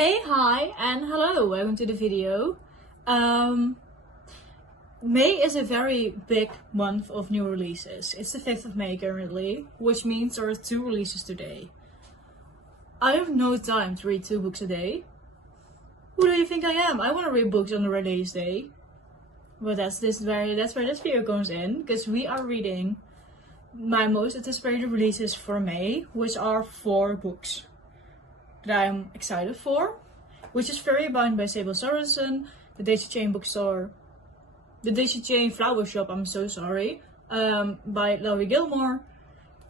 Hey, hi, and hello, welcome to the video. May is a very big month of new releases. It's the 5th of May currently, which means there are 2 releases today. I have no time to read 2 books a day. Who do you think I am? I want to read books on the release day. But that's where this video comes in, because we are reading my most anticipated releases for May, which are 4 books that I'm excited for, which is Fairy Bound by Sable Sorensen, The Daisy Chain Bookstore, The Daisy Chain Flower Shop, I'm so sorry, by Laurie Gilmore,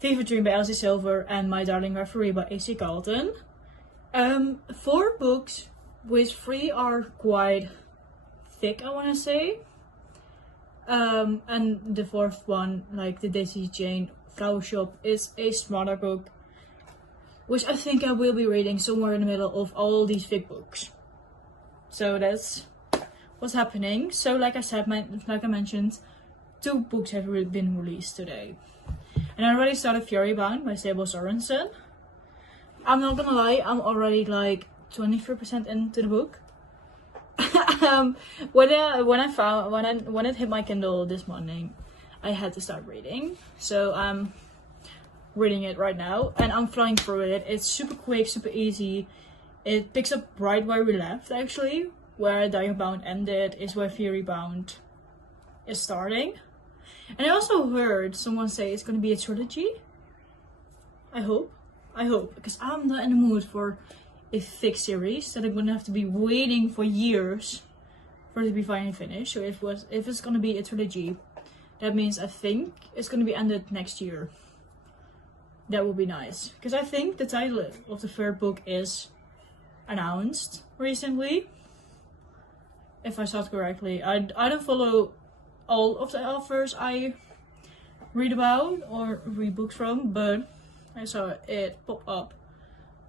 Fever Dream by Elsie Silver, and My Darling Referee by A.C. Carlton. 4 books, which 3 are quite thick, I want to say. And the 4th one, like The Daisy Chain Flower Shop, is a smaller book, which I think I will be reading somewhere in the middle of all these big books. So that's what's happening. So like I said, like I mentioned, 2 books have been released today. And I already started Fairy Bound by Sable Sorensen. I'm not gonna lie, I'm already like 23% into the book. When it hit my Kindle this morning, I had to start reading. So I'm reading it right now and I'm flying through it. It's super quick, super easy. It picks up right where we left, actually. Where Dying Bound ended is where Fairy Bound is starting. And I also heard someone say it's going to be a trilogy. I hope, because I'm not in the mood for a thick series that I'm going to have to be waiting for years for it to be finally finished. So if it's going to be a trilogy, that means I think it's going to be ended next year. That would be nice, because I think the title of the 3rd book is announced recently, if I saw it correctly. I don't follow all of the authors I read about or read books from, but I saw it pop up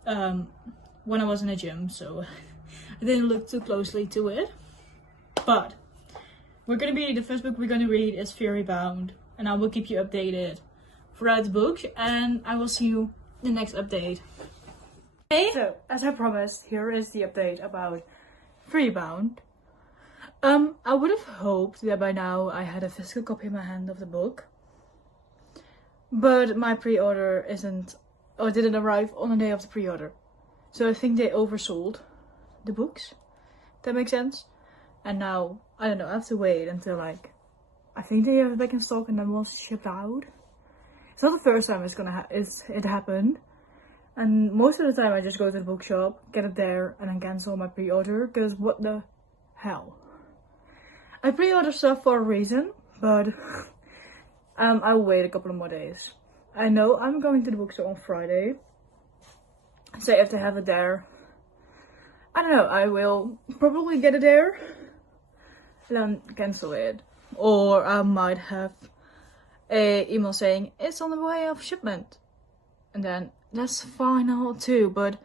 when I was in the gym, so I didn't look too closely to it. But the first book we're gonna read is Fairy Bound, and I will keep you updated throughout the book, and I will see you in the next update. Okay, so as I promised, here is the update about Fairy Bound. I would have hoped that by now I had a physical copy in my hand of the book, but my pre-order didn't arrive on the day of the pre-order, so I think they oversold the books. That makes sense. And now I don't know, I have to wait until like I think they have it back in stock and then once it's shipped out. It's not the first time it happened, and most of the time I just go to the bookshop, get it there, and then cancel my pre-order, because what the hell. I pre-order stuff for a reason, but I'll wait a couple of more days. I know I'm going to the bookstore on Friday, so if they have it there, I don't know, I will probably get it there and then cancel it. Or I might have a email saying it's on the way of shipment, and then that's fine too. But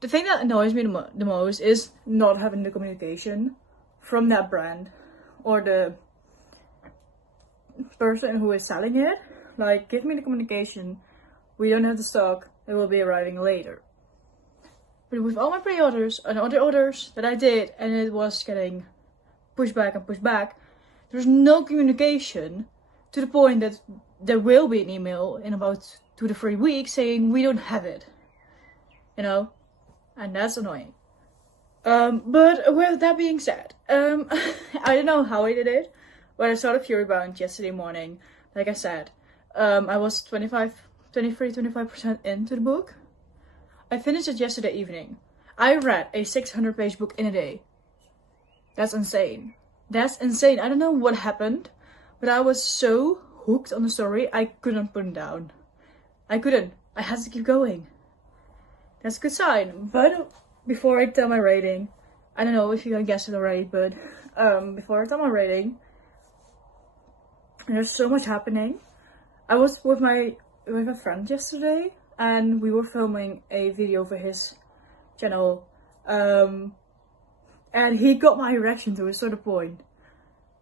the thing that annoys me the most is not having the communication from that brand or the person who is selling it. Like, give me the communication, we don't have the stock, it will be arriving later. But with all my pre-orders and other orders that I did, and it was getting pushed back, there's no communication to the point that there will be an email in about 2 to 3 weeks saying we don't have it, you know, and that's annoying. But with that being said, I don't know how I did it, but I started Fairy Bound yesterday morning. Like I said, I was 25% into the book. I finished it yesterday evening. I read a 600-page book in a day. That's insane. That's insane. I don't know what happened, but I was so hooked on the story, I couldn't put it down. I couldn't. I had to keep going. That's a good sign. But before I tell my rating, I don't know if you can guess it already, but before I tell my rating, there's so much happening. I was with a friend yesterday, and we were filming a video for his channel, and he got my reaction to a certain point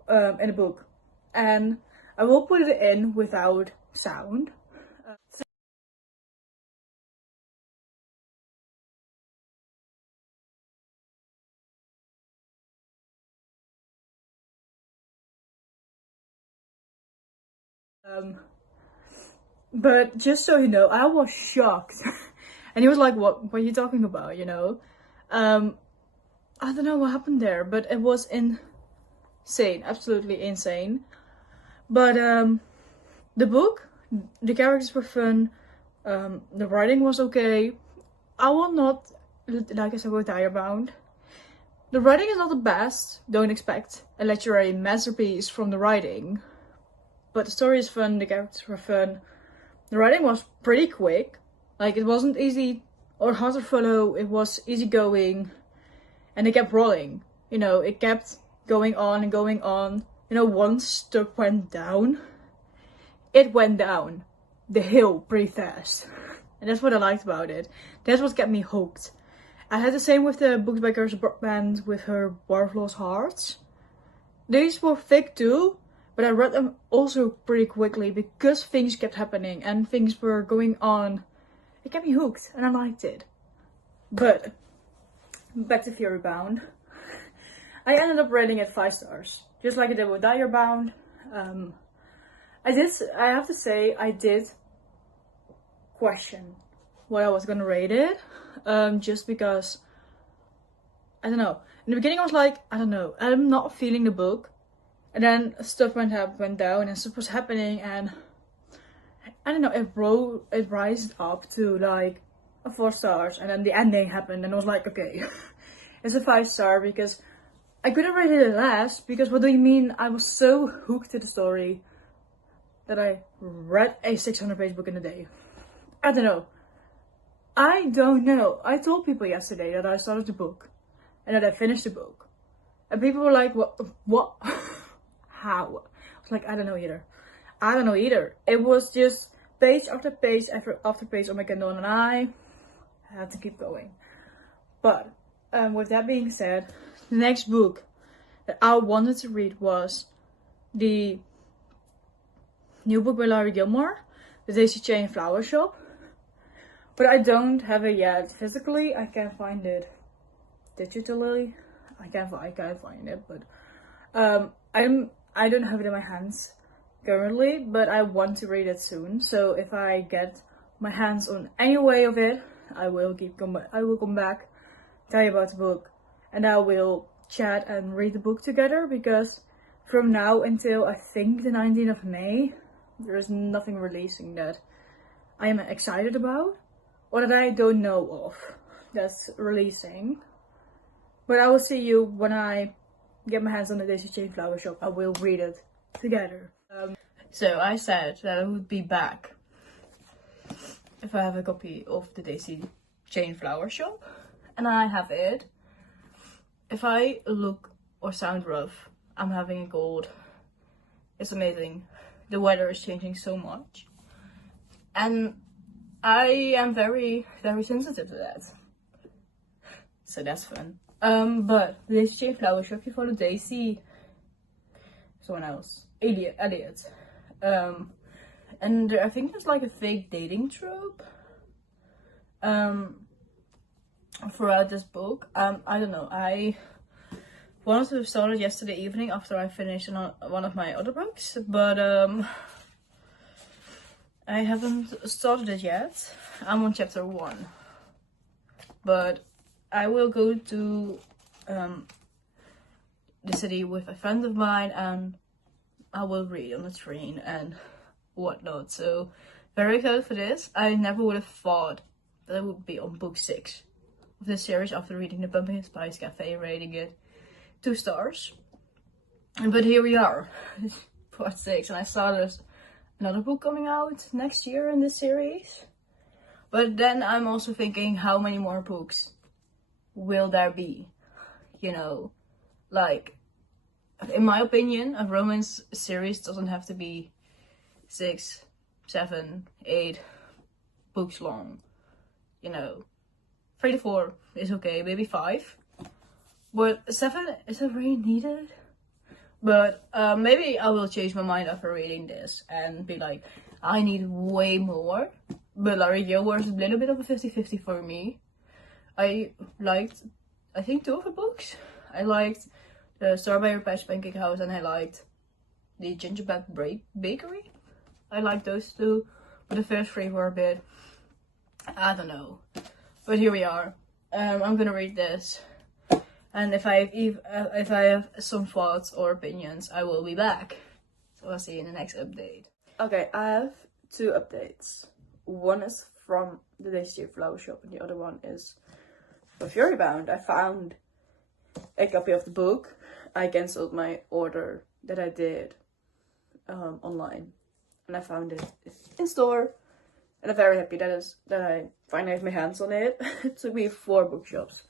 in the book, and I will put it in without sound. But just so you know, I was shocked. And he was like, what are you talking about, you know? I don't know what happened there, but it was insane, absolutely insane. But the book, the characters were fun, the writing was okay. I will not, like I said, go Direbound. The writing is not the best. Don't expect a literary masterpiece from the writing. But the story is fun, the characters were fun. The writing was pretty quick. Like, it wasn't easy or hard to follow, it was easygoing. And it kept rolling. You know, it kept going on and going on. You know, once stuff went down, it went down the hill pretty fast. And that's what I liked about it. That's what kept me hooked. I had the same with the books by Gertrude Brockman with her Marvelous Hearts. These were thick too, but I read them also pretty quickly because things kept happening and things were going on. It kept me hooked and I liked it. But back to Fury Bound. I ended up rating it 5 stars. Just like I did with Direbound. I have to say, I did question what I was gonna rate it. Just because, I don't know. In the beginning I was like, I don't know, I'm not feeling the book. And then stuff went down and stuff was happening and I don't know, it rised up to like a 4 stars and then the ending happened and I was like, okay, it's a 5 star because I couldn't rate it less because what do you mean? I was so hooked to the story that I read a 600-page book in a day. I don't know. I told people yesterday that I started the book and that I finished the book. And people were like, what? How? I was like, I don't know either. It was just page after page after page on my Kindle and I had to keep going. But with that being said, the next book that I wanted to read was the new book by Larry Gilmore, The Daisy Chain Flower Shop. But I don't have it yet physically. I can't find it digitally. I can't find it, but I don't have it in my hands currently, but I want to read it soon. So if I get my hands on any way of it, I will come back, tell you about the book, and I will chat and read the book together because from now until I think the 19th of May, there is nothing releasing that I am excited about. Or that I don't know of that's releasing. But I will see you when I get my hands on the Daisy Chain Flower Shop. I will read it together. So I said that I would be back if I have a copy of the Daisy Chain Flower Shop. And I have it. If I look or sound rough, I'm having a cold. It's amazing. The weather is changing so much. And I am very, very sensitive to that. So that's fun. But the Daisy Chain Flower Shop, you follow Daisy, someone else, Elliot. And I think there's like a fake dating trope throughout this book. I don't know. I wanted to have started yesterday evening after I finished one of my other books, but I haven't started it yet. I'm on chapter 1. But I will go to the city with a friend of mine and I will read on the train and whatnot. So very excited for this. I never would have thought that I would be on book 6 of this series after reading the Pumpkin Spice Cafe, rating it 2 stars. But here we are, part 6, and I started another book coming out next year in this series. But then I'm also thinking, how many more books will there be? You know, like, in my opinion, a romance series doesn't have to be 6, 7, 8 books long. You know, 3 to 4 is okay, maybe 5. But 7, is it really needed? But maybe I will change my mind after reading this and be like, I need way more. But Larry Gilmore is a little bit of a 50-50 for me. I liked, I think, 2 of her books. I liked the Strawberry Patch Pancake House and I liked the Gingerbread Bakery. I like those two, but the first three were a bit, I don't know. But here we are. I'm gonna read this, and if I have some thoughts or opinions, I will be back. So I'll see you in the next update. Okay, I have 2 updates. One is from the Daisy Flower Shop, and the other one is for Furybound. I found a copy of the book. I cancelled my order that I did online, and I found it in store, and I'm very happy that I finally have my hands on it. It took me 4 bookshops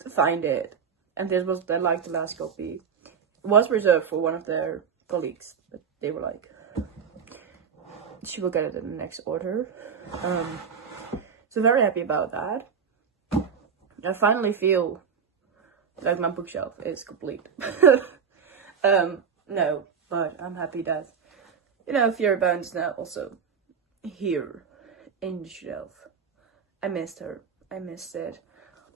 to find it, and this was the last copy. It was reserved for one of their colleagues, but they were like, she will get it in the next order. So very happy about that. I finally feel like my bookshelf is complete. No, but I'm happy that, you know, Furybound is now also here in the shelf. I missed her. I missed it.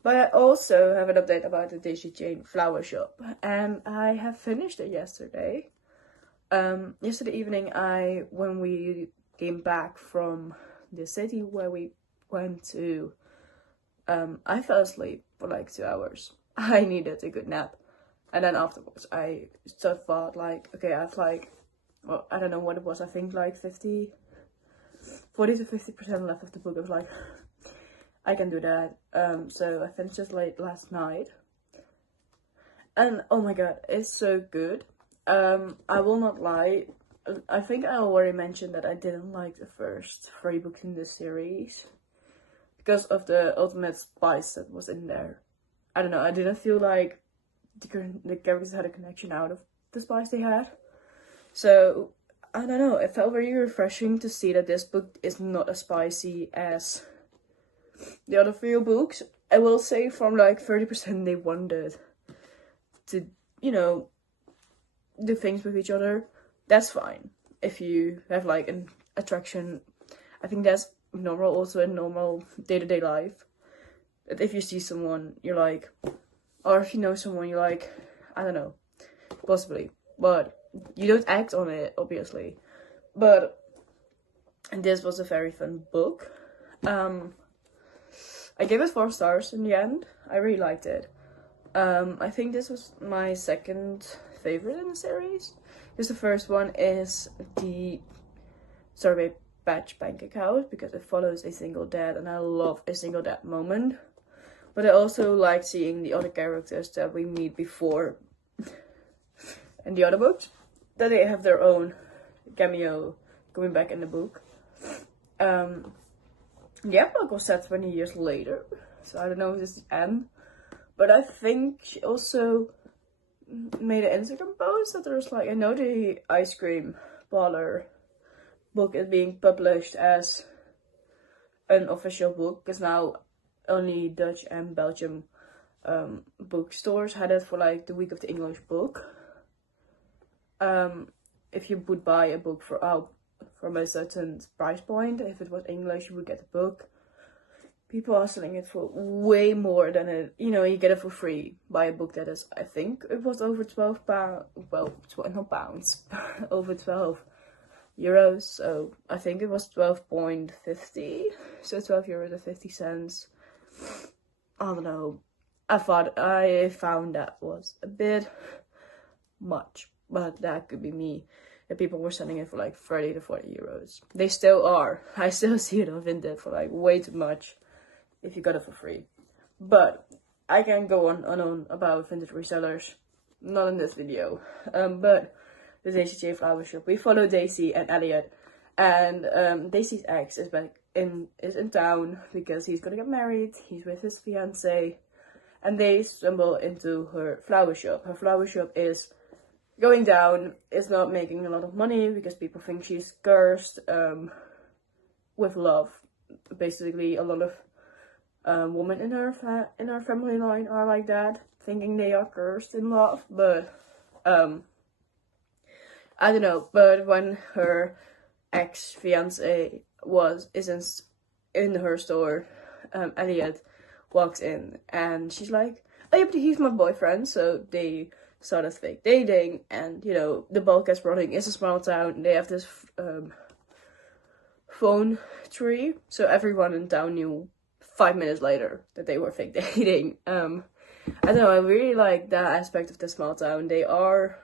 But I also have an update about the Daisy Jane Flower Shop, and I have finished it yesterday. Yesterday evening, when we came back from the city where we went to, I fell asleep for like 2 hours. I needed a good nap. And then afterwards, I just thought like, okay, I have like, well, I don't know what it was. I think like 40 to 50% left of the book. I was like, I can do that. So I finished it late last night. And oh my god, it's so good. I will not lie. I think I already mentioned that I didn't like the first 3 books in this series because of the ultimate spice that was in there. I don't know, I didn't feel like the characters had a connection out of the spice they had. So, I don't know, it felt very refreshing to see that this book is not as spicy as the other 3 books. I will say from like 30% they wanted to, you know, do things with each other. That's fine. If you have like an attraction, I think that's normal also in normal day-to-day life. That if you see someone you're like, or if you know someone you like, I don't know, possibly, but you don't act on it, obviously. But this was a very fun book. I gave it 4 stars in the end. I really liked it. I think this was my second favorite in the series. Because the first one is the Sorbet Patch Pancake House, because it follows a single dad, and I love a single dad moment. But I also like seeing the other characters that we meet before in the other books, that they have their own cameo coming back in the book. The epilogue was set 20 years later, so I don't know if this is the end. But I think she also made an Instagram post that there's like, I know the ice cream parlor book is being published as an official book, because now only Dutch and Belgium bookstores had it for like the week of the English book. If you would buy a book from a certain price point, if it was English, you would get the book. People are selling it for way more than it, you know, you get it for free. Buy a book that is, I think it was over 12 pounds, well, not pounds, over 12 euros. So I think it was 12.50, so 12 euros and 50 cents. I don't know. I found that was a bit much, but that could be me. The people were selling it for like 30 to 40 euros. They still are. I still see it on Vinted for like way too much if you got it for free. But I can go on about vintage resellers, not in this video. But the Daisy J Flower Shop, we follow Daisy and Elliot, and Daisy's ex is back in town because he's gonna get married. He's with his fiance, and they stumble into her flower shop. Her flower shop is going down. It's not making a lot of money because people think she's cursed with love. Basically, a lot of women in her family line are like that, thinking they are cursed in love. But I don't know. But when her ex-fiance is in her store, Elliot walks in and she's like, "Oh yeah, but he's my boyfriend." So they started fake dating, and you know, the ball gets running. It's a small town. They have this phone tree, so everyone in town knew 5 minutes later that they were fake dating. I don't know, I really like that aspect of the small town. They are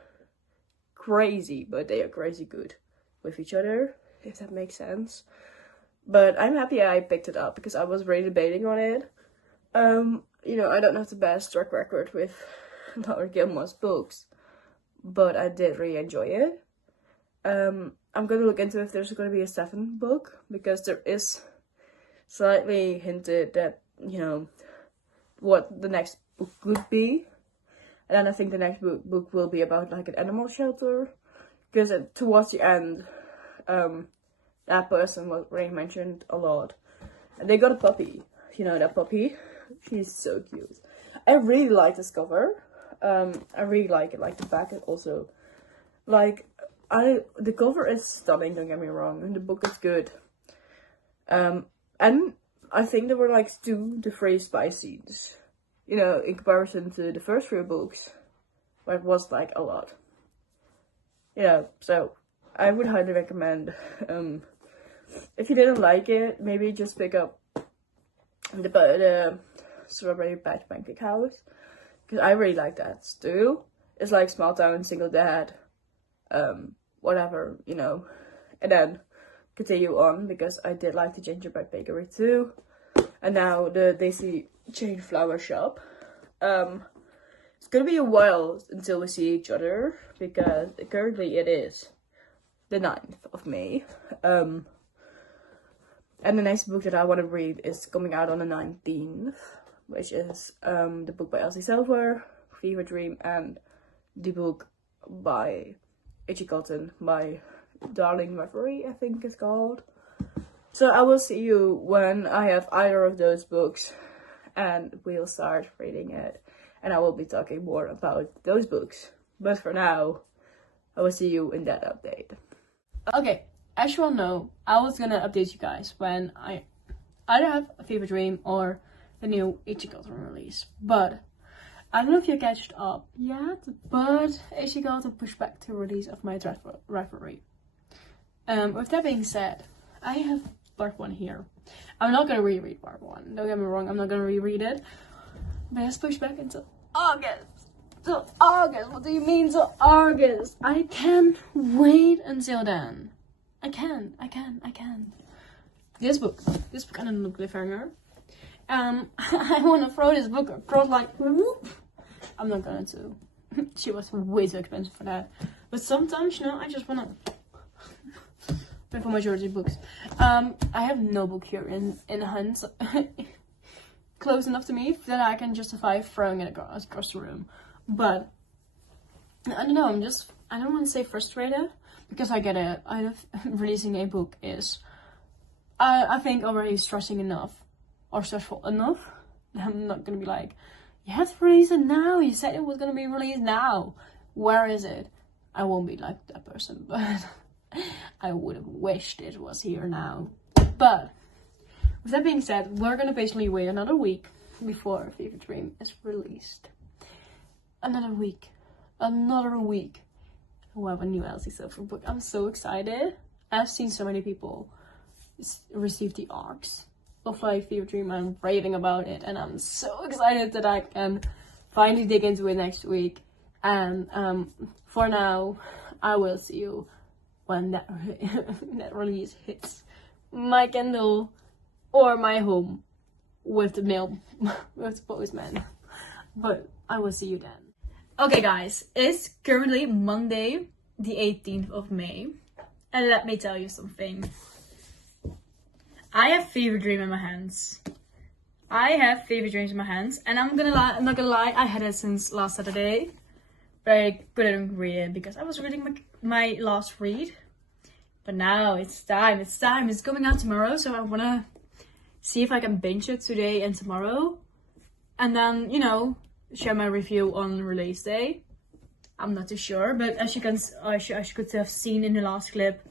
crazy, but they are crazy good with each other, if that makes sense. But I'm happy I picked it up because I was really debating on it. You know, I don't have the best track record with Laura Gilmore's books, but I did really enjoy it. I'm gonna look into if there's gonna be a 7th book, because there is slightly hinted that, you know, what the next book could be. And then I think the next book will be about like an animal shelter, because towards the end, that person was really mentioned a lot. And they got a puppy, you know, that puppy, she's so cute. I really like this cover. I really like it, like the back, and also like the cover is stunning, don't get me wrong, and the book is good. And I think there were like 2 to 3 spy scenes, you know, in comparison to the first 3 books, where it was like a lot. Yeah, so I would highly recommend. If you didn't like it, maybe just pick up the Strawberry Patch Pancake House, because I really like that too. It's like small town, single dad, whatever, you know. And then continue on, because I did like the Gingerbread Bakery too, and now the Daisy Chain Flower Shop. It's gonna be a while until we see each other, because currently it is the 9th of May. And the next book that I want to read is coming out on the 19th, which is the book by Elsie Silver, Fever Dream, and the book by H.E. Cotton, My Darling Reverie, I think it's called. So I will see you when I have either of those books, and we'll start reading it. And I will be talking more about those books. But for now, I will see you in that update. Okay, as you all know, I was gonna update you guys when I either have a Fever Dream or the new H.E. Cotton release. But I don't know if you catched up yet, but H.E. Cotton pushed back the release of My Reverie. With that being said, I have part 1 here. I'm not gonna reread part 1. Don't get me wrong, I'm not gonna reread it. But it's pushed back until August. Till August. What do you mean till August? I can't wait until then. I can. This book ended on a cliffhanger. I want to throw this book across like whoop. I'm not going to. She was way too expensive for that. But sometimes, you know, I just want to. But for majority of books, I have no book here in hand close enough to me that I can justify throwing it across the room. But I don't know. I don't want to say frustrated, because I get it. Releasing a book is, I think, already stressing enough, or stressful enough. I'm not gonna be like, you have to release it now. You said it was gonna be released now. Where is it? I won't be like that person, but I would have wished it was here now. But with that being said, we're gonna basically wait another week before Fever Dream is released. Another week. We'll have a new Elsie Silver book. I'm so excited. I've seen so many people receive the arcs of like Fever Dream. I'm raving about it, and I'm so excited that I can finally dig into it next week. And for now, I will see you when that release hits my Kindle or my home with the mail, with the postman. But I will see you then. Okay guys, it's currently Monday, the 18th of May, and let me tell you something. I have Fever Dream in my hands. And I'm not gonna lie, I had it since last Saturday, but I couldn't read it because I was reading my last read. But now it's time, it's coming out tomorrow, so I wanna see if I can binge it today and tomorrow, and then, you know, share my review on release day. I'm not too sure, but as you could have seen in the last clip,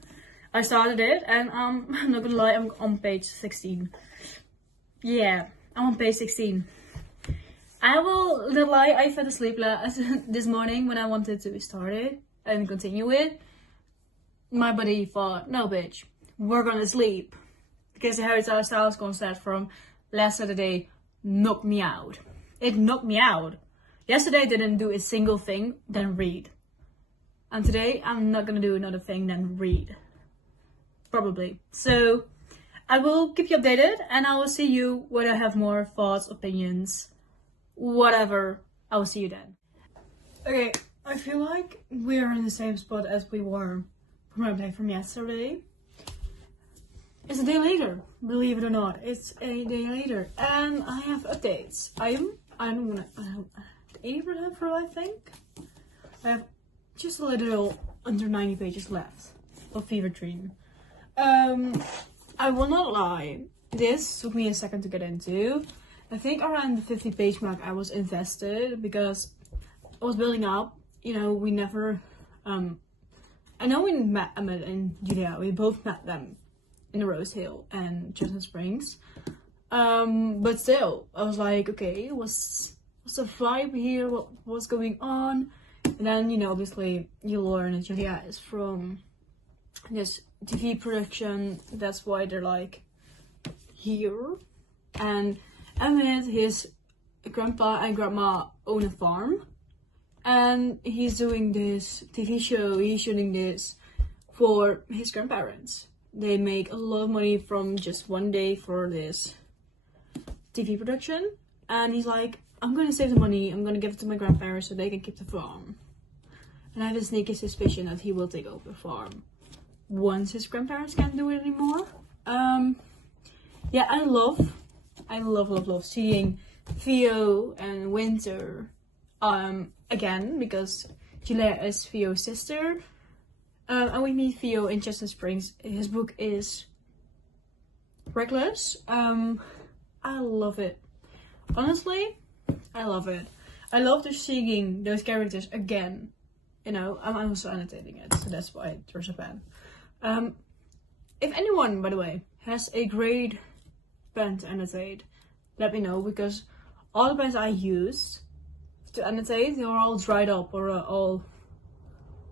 I started it, and I'm not gonna lie, I'm on page 16. Yeah, I'm on page 16. I will not lie, I fell asleep this morning when I wanted to start it and continue it. My buddy thought, no bitch, we're gonna sleep. Because the Harry Styles concert from last Saturday knocked me out. It knocked me out. Yesterday I didn't do a single thing, then read. And today I'm not gonna do another thing, then read. Probably. So I will keep you updated and I will see you when I have more thoughts, opinions, whatever. I will see you then. Okay, I feel like we're in the same spot as we were from my update from yesterday. It's a day later, believe it or not. It's a day later, and I have updates. I don't wanna 80% through, I think. I have just a little under 90 pages left of Fever Dream. I will not lie. This took me a second to get into. I think around the 50 page mark I was invested because I was building up. You know, we never. I know we met Emmett and Julia. We both met them in the Rose Hill and Justin Springs. But still, I was like, okay, what's the vibe here? What's going on? And then, you know, obviously you learn that Julia is from this TV production. That's why they're like here. And Emmett, his grandpa and grandma own a farm. And he's doing this TV show. He's shooting this for his grandparents. They make a lot of money from just one day for this TV production. And he's like, I'm gonna save the money, I'm gonna give it to my grandparents so they can keep the farm. And I have a sneaky suspicion that he will take over the farm once his grandparents can't do it anymore. Yeah, I love seeing Theo and Winter again, because Julia is Theo's sister. And we meet Theo in Chestnut Springs. His book is Reckless. I love it. Honestly, I love it. I love just seeing those characters again. You know, I'm also annotating it, so that's why there's a pen. If anyone, by the way, has a great pen to annotate, let me know, because all the pens I use to annotate, they were all dried up or all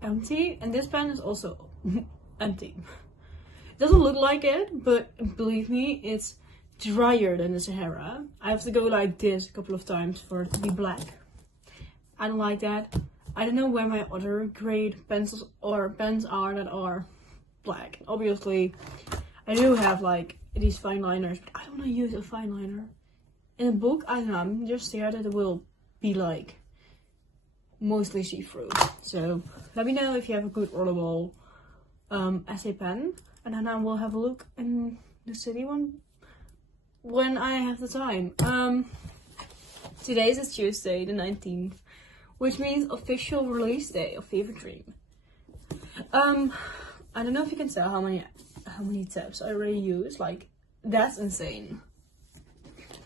empty, and this pen is also empty. It doesn't look like it, but believe me, it's drier than the Sahara. I have to go like this a couple of times for it to be black. I don't like that. I don't know where my other grade pencils or pens are that are black. Obviously, I do have like these fine liners, but I don't want to use a fine liner. In a book, I don't know, I'm just scared that it will be like mostly see-through. So let me know if you have a good rollable essay pen, and then I will have a look in the city one when I have the time. Today is Tuesday the 19th, which means official release day of Fever Dream. I don't know if you can tell how many tabs I already use. Like, that's insane.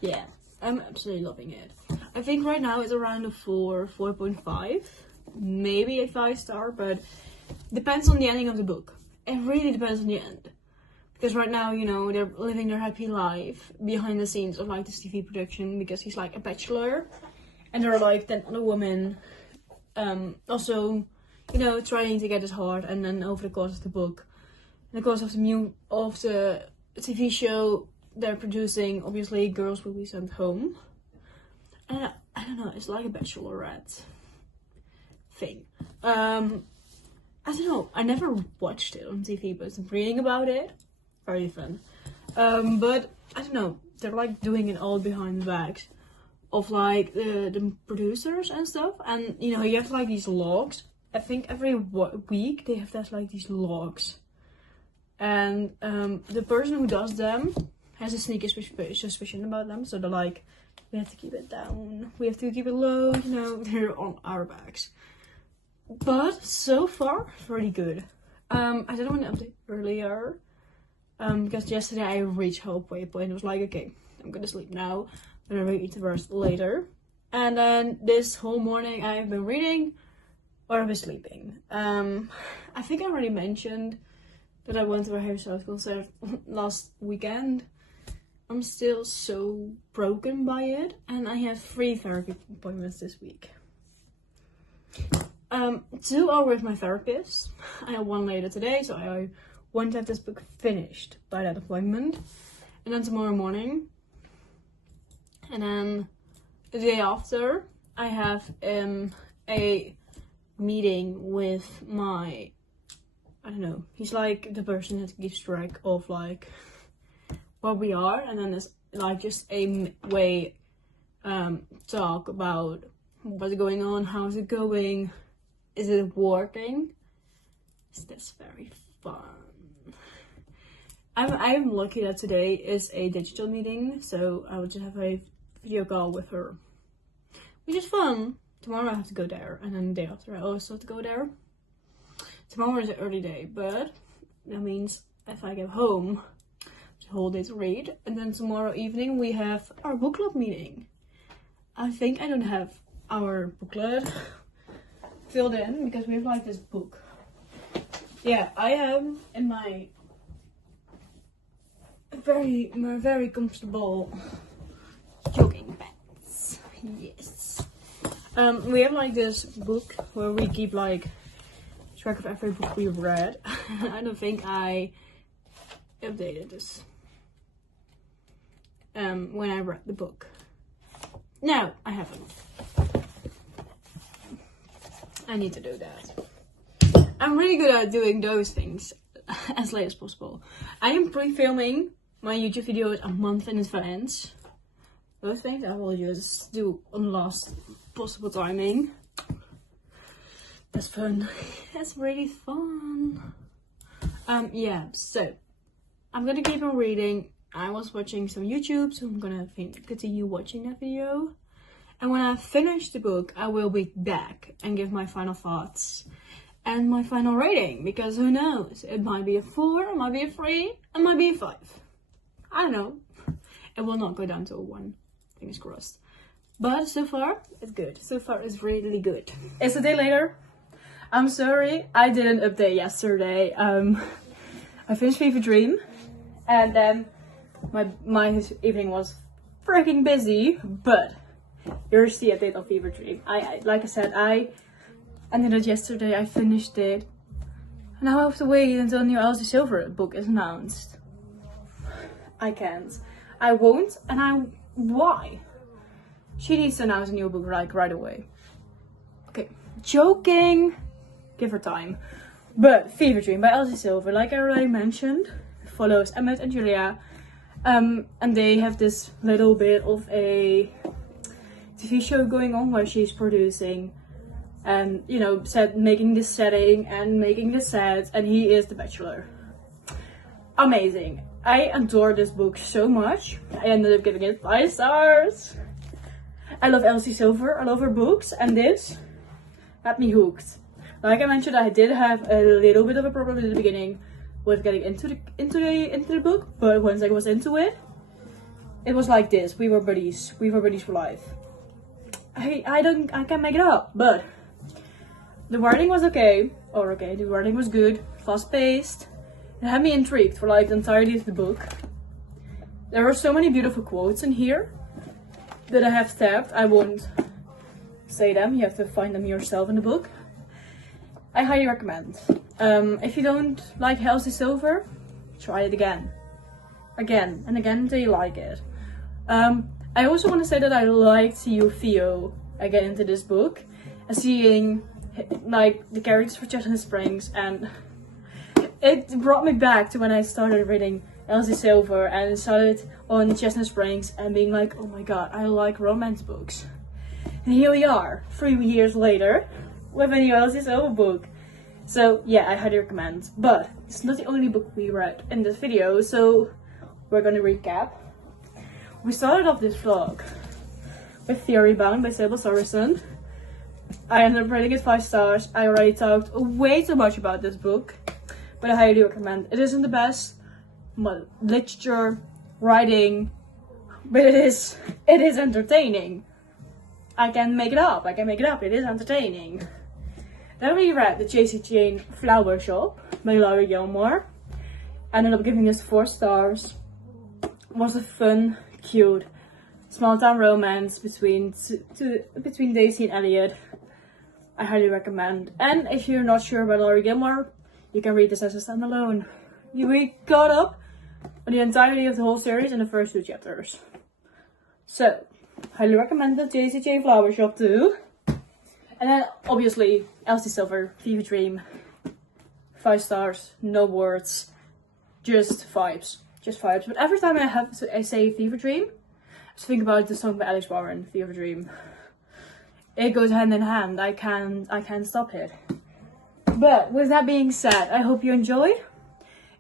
Yeah, I'm absolutely loving it. I think right now it's around a 4.5, maybe a 5-star, but depends on the ending of the book. It really depends on the end. Because right now, you know, they're living their happy life behind the scenes of like this TV production, because he's like a bachelor and there are like 10 other women also, you know, trying to get his heart. And then over the course of the book, in the course of the TV show they're producing, obviously girls will be sent home. And I don't know, it's like a bachelorette thing. I don't know, I never watched it on TV, but I'm reading about it. Very fun. But I don't know, they're like doing it all behind the backs of like the producers and stuff. And you know, you have like these logs. I think every week they have that like these logs. And the person who does them has a sneaky suspicion about them. So they're like, we have to keep it down, we have to keep it low, you know, they're on our backs. But so far, pretty good. I did want to update earlier. Because yesterday I reached halfway point and was like, okay, I'm gonna sleep now, and I will eat the rest later. And then this whole morning I have been reading or I've been sleeping. I think I already mentioned that I went to a Harry Styles concert last weekend. I'm still so broken by it, and I have 3 therapy appointments this week. 2 are with my therapist. I have 1 later today, so I want to have this book finished by that appointment. And then tomorrow morning. And then the day after, I have a meeting with my, I don't know, he's like the person that keeps track of like where we are. And then there's like just a way talk about what's going on, how's it going, is it working. Is this very fun? I'm lucky that today is a digital meeting, so I will just have a video call with her, which is fun. Tomorrow I have to go there, and then the day after I also have to go there. Tomorrow is an early day, but that means if I get home, the whole day to read, and then tomorrow evening we have our book club meeting. I think I don't have our booklet filled in because we have like this book. Yeah, I am in my very comfortable jogging pants. Yes. We have like this book where we keep like track of every book we read. I don't think I updated this when I read the book. No, I haven't. I need to do that. I'm really good at doing those things as late as possible. I am pre-filming my YouTube videos a month in advance. Those things I will just do on last possible timing. That's fun. That's really fun. Yeah, so I'm gonna keep on reading. I was watching some YouTube, so I'm gonna continue watching that video. And when I finish the book, I will be back and give my final thoughts and my final rating, because who knows, it might be a 4, it might be a 3, it might be a 5. I don't know. It will not go down to a 1, fingers crossed. But so far, it's good. So far, it's really good. It's a day later. I'm sorry, I didn't update yesterday. I finished Fever Dream, and then my evening was freaking busy, but here's the update of Fever Dream. Like I said, I ended it yesterday, I finished it. And now I have to wait until the new Elsie Silver book is announced. I can't. I won't, and why? She needs to announce a new book like right away. Okay, joking. Give her time. But Fever Dream by Elsie Silver, like I already mentioned, follows Emmett and Julia. And they have this little bit of a TV show going on where she's producing and, you know, making this setting and making the sets, and he is the bachelor. Amazing. I adore this book so much. I ended up giving it 5 stars. I love Elsie Silver, I love her books, and this had me hooked. Like I mentioned, I did have a little bit of a problem in the beginning with getting into the book, but once I was into it, it was like this. We were buddies. We were buddies for life. I can't make it up, but the writing was okay. The writing was good, fast-paced. It had me intrigued for like the entirety of the book. There were so many beautiful quotes in here that I have tabbed. I won't say them. You have to find them yourself in the book. I highly recommend. If you don't like Elsie Silver, try it again. Again and again until you like it. I also want to say that I liked seeing Theo again into this book. And seeing like the characters for Chestnut Springs, and it brought me back to when I started reading Elsie Silver and started on Chestnut Springs and being like, oh my god, I like romance books. And here we are, 3 years later, with a new Elsie Silver book. So yeah, I highly recommend. But it's not the only book we read in this video, so we're gonna recap. We started off this vlog with Theory Bound by Sybil Saracen. I ended up rating it 5 stars. I already talked way too much about this book, but I highly recommend. It isn't the best literature, writing, but it is entertaining. I can make it up. It is entertaining. Then we read The J.C. Jane Flower Shop by Laurie Gilmore. I ended up giving this 4 stars. It was a fun, cute, small town romance between Daisy and Elliot. I highly recommend. And if you're not sure about Laurie Gilmore, you can read this as a standalone. we caught up on the entirety of the whole series in the first 2 chapters. So, highly recommend the JCJ Flower Shop too. And then, obviously, Elsie Silver, Fever Dream. 5 stars, no words, just vibes. Just vibes. But every time I say Fever Dream, I just think about the song by Alex Warren, Fever Dream. It goes hand in hand. I can't stop it. But with that being said, I hope you enjoyed.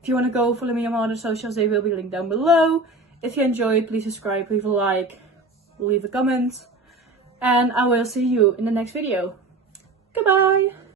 If you want to go follow me on my other socials, they will be linked down below. If you enjoyed, please subscribe, leave a like, leave a comment. And I will see you in the next video. Goodbye!